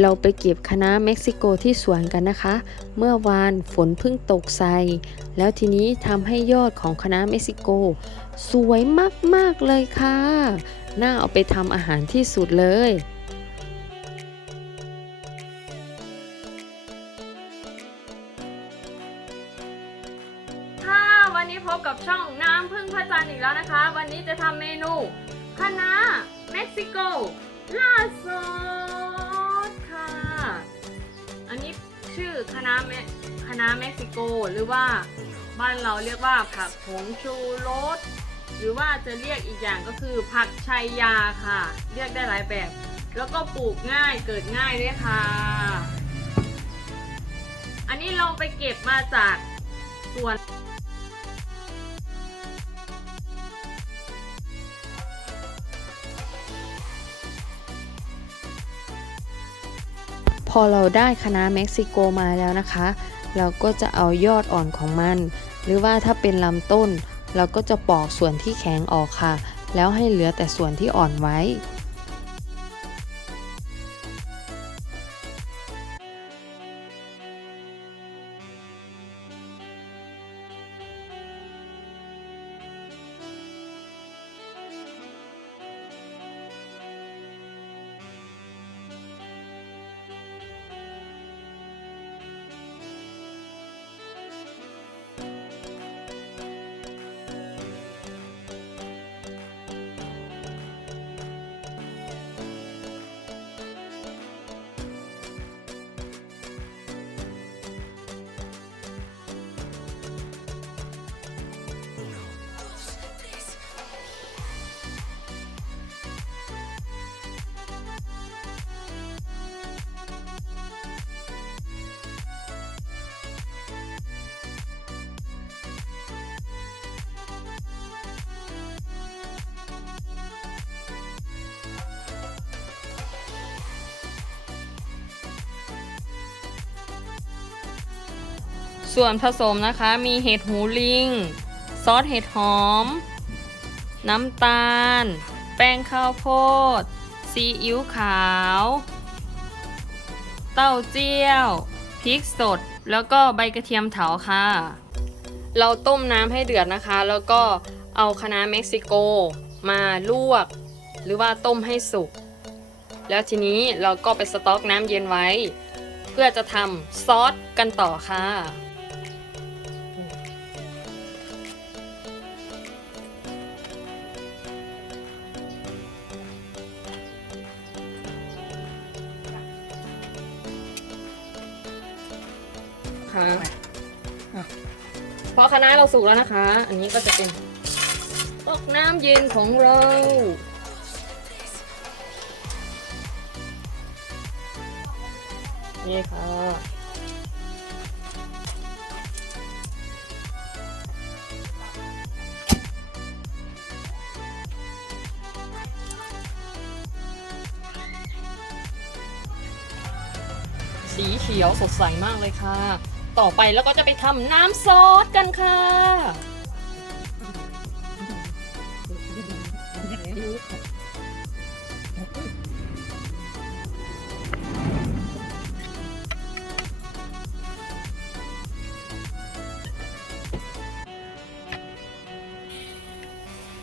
เราไปเก็บคณะเม็กซิโกที่สวนกันนะคะ เมื่อวานฝนเพิ่งตกใส่แล้วทีนี้ทำให้ยอดของคณะเม็กซิโก สวยมาก ๆ เลยค่ะ น่าเอาไปทำอาหารที่สุดเลยค่ะวันนี้พบกับช่องน้ำพึ่งพระจันทร์อีกแล้วนะคะ วันนี้จะทำเมนูคณะเม็กซิโกลาด ชื่อคะเมคะเม็กซิโก หรือว่าบ้านเราเรียกว่าผักผงชูรสหรือว่าจะเรียกอีกอย่างก็คือผักชัยยาค่ะ เรียกได้หลายแบบ แล้วก็ปลูกง่ายเกิดง่ายด้วยค่ะ อันนี้เราไปเก็บมาจากสวน พอเราได้คณะเม็กซิโกมาแล้วนะคะ เราก็จะเอายอดอ่อนของมัน หรือว่าถ้าเป็นลำต้น เราก็จะปอกส่วนที่แข็งออกค่ะ แล้วให้เหลือแต่ส่วนที่อ่อนไว้ ส่วนผสมนะคะมีเห็ดหูลิง ซอสเห็ดหอม น้ำตาล แป้งข้าวโพด ซีอิ๊วขาว เต้าเจี้ยว พริกสด แล้วก็ใบกระเทียมเถาค่ะ เราต้มน้ำให้เดือดนะคะ แล้วก็เอาคะน้าเม็กซิโกมาลวก หรือว่าต้มให้สุก แล้วทีนี้เราก็ไปสต๊อกน้ำเย็นไว้ เพื่อจะทำซอสกันต่อค่ะ ค่ะพอคณะน้าเราสุกแล้วนะคะ อันนี้ก็จะเป็นตอกน้ำเย็นของเรานี่ค่ะสีเขียวสดใสมากเลยค่ะ ต่อไปแล้วก็จะไปทำน้ำซอสกันค่ะ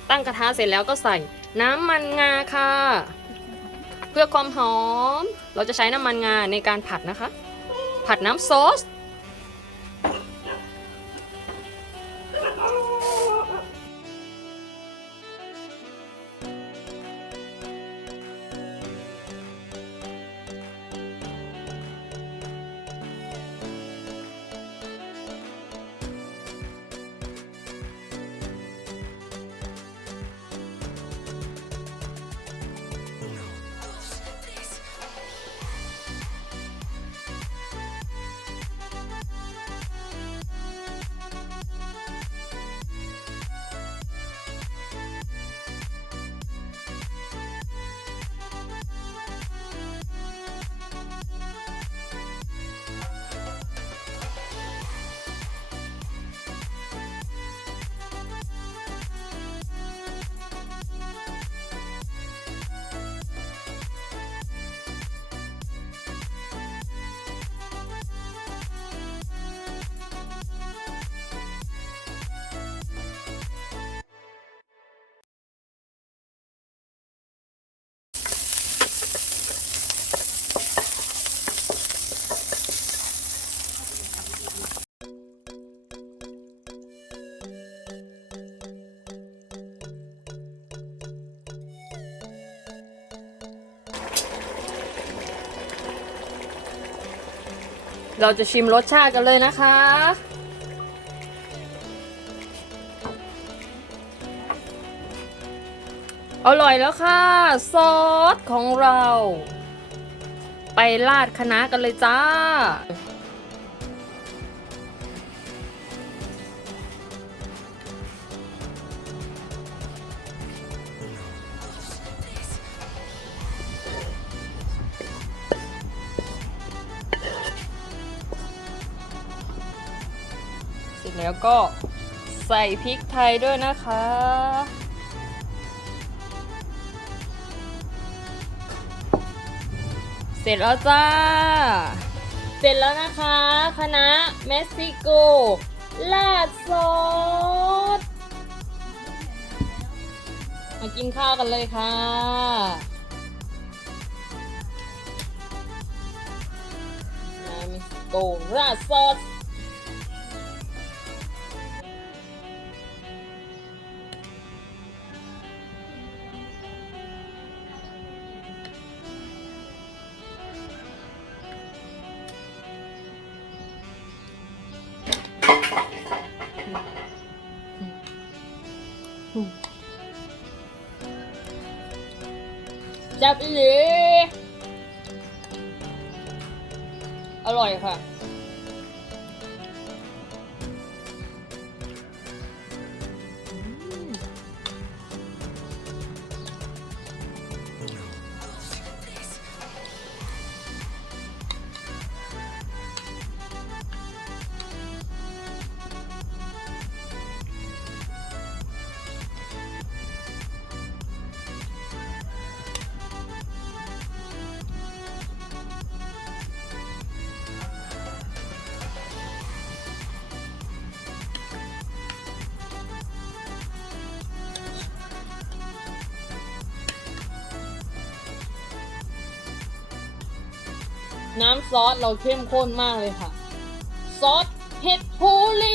ตั้งกระทะเสร็จแล้วก็ใส่น้ำมันงาค่ะ เพื่อความหอม เราจะใช้น้ำมันงาในการผัดนะคะ ผัดน้ำซอส เราจะชิมรสชาติกันเลยนะคะ อร่อยแล้วค่ะ ซอสของเรา ไปราดคะน้ากันเลยจ้า แล้วก็ใส่พริกไทยด้วยนะคะ เสร็จแล้วจ้า เสร็จแล้วนะคะคณะเม็กซิโกราดซอสมากินข้าวกันเลยค่ะนาเม็กซิโกราดซอส จับอีหลีอร่อยค่ะ น้ำซอสเราเข้มข้นมากเลยค่ะ ซอสเห็ดพูเล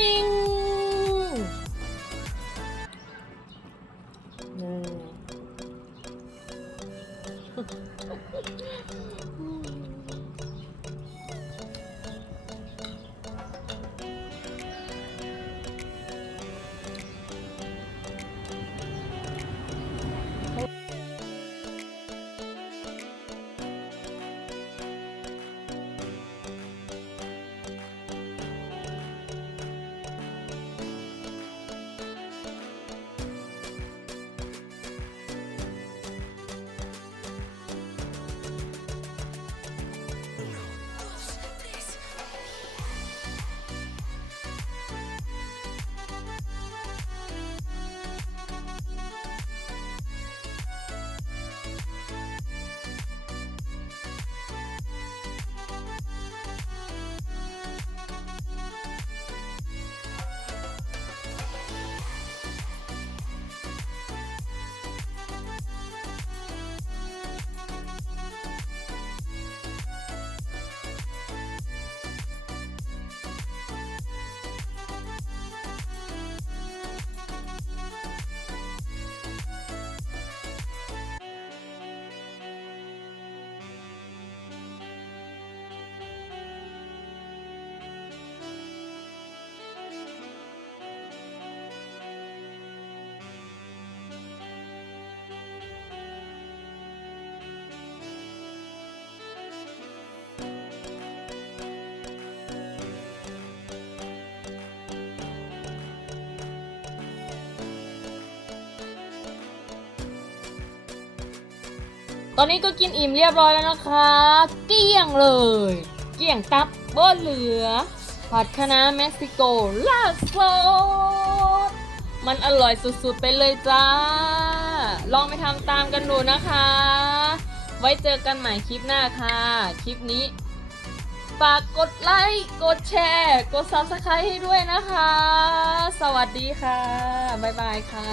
ตอนนี้ก็กินอิ่มเรียบร้อยแล้วนะคะ เกลี้ยงเลย เกลี้ยงตับบ่เหลือ ผัดคะน้าเม็กซิโกลาดซอสมันอร่อยสุดๆไปเลยจ้า ลองไปทำตามกันดูนะคะ ไว้เจอกันใหม่คลิปหน้าค่ะ คลิปนี้ฝากกดไลค์ กดแชร์ กด Subscribe ให้ด้วยนะคะ สวัสดีค่ะ บ๊ายบายค่ะ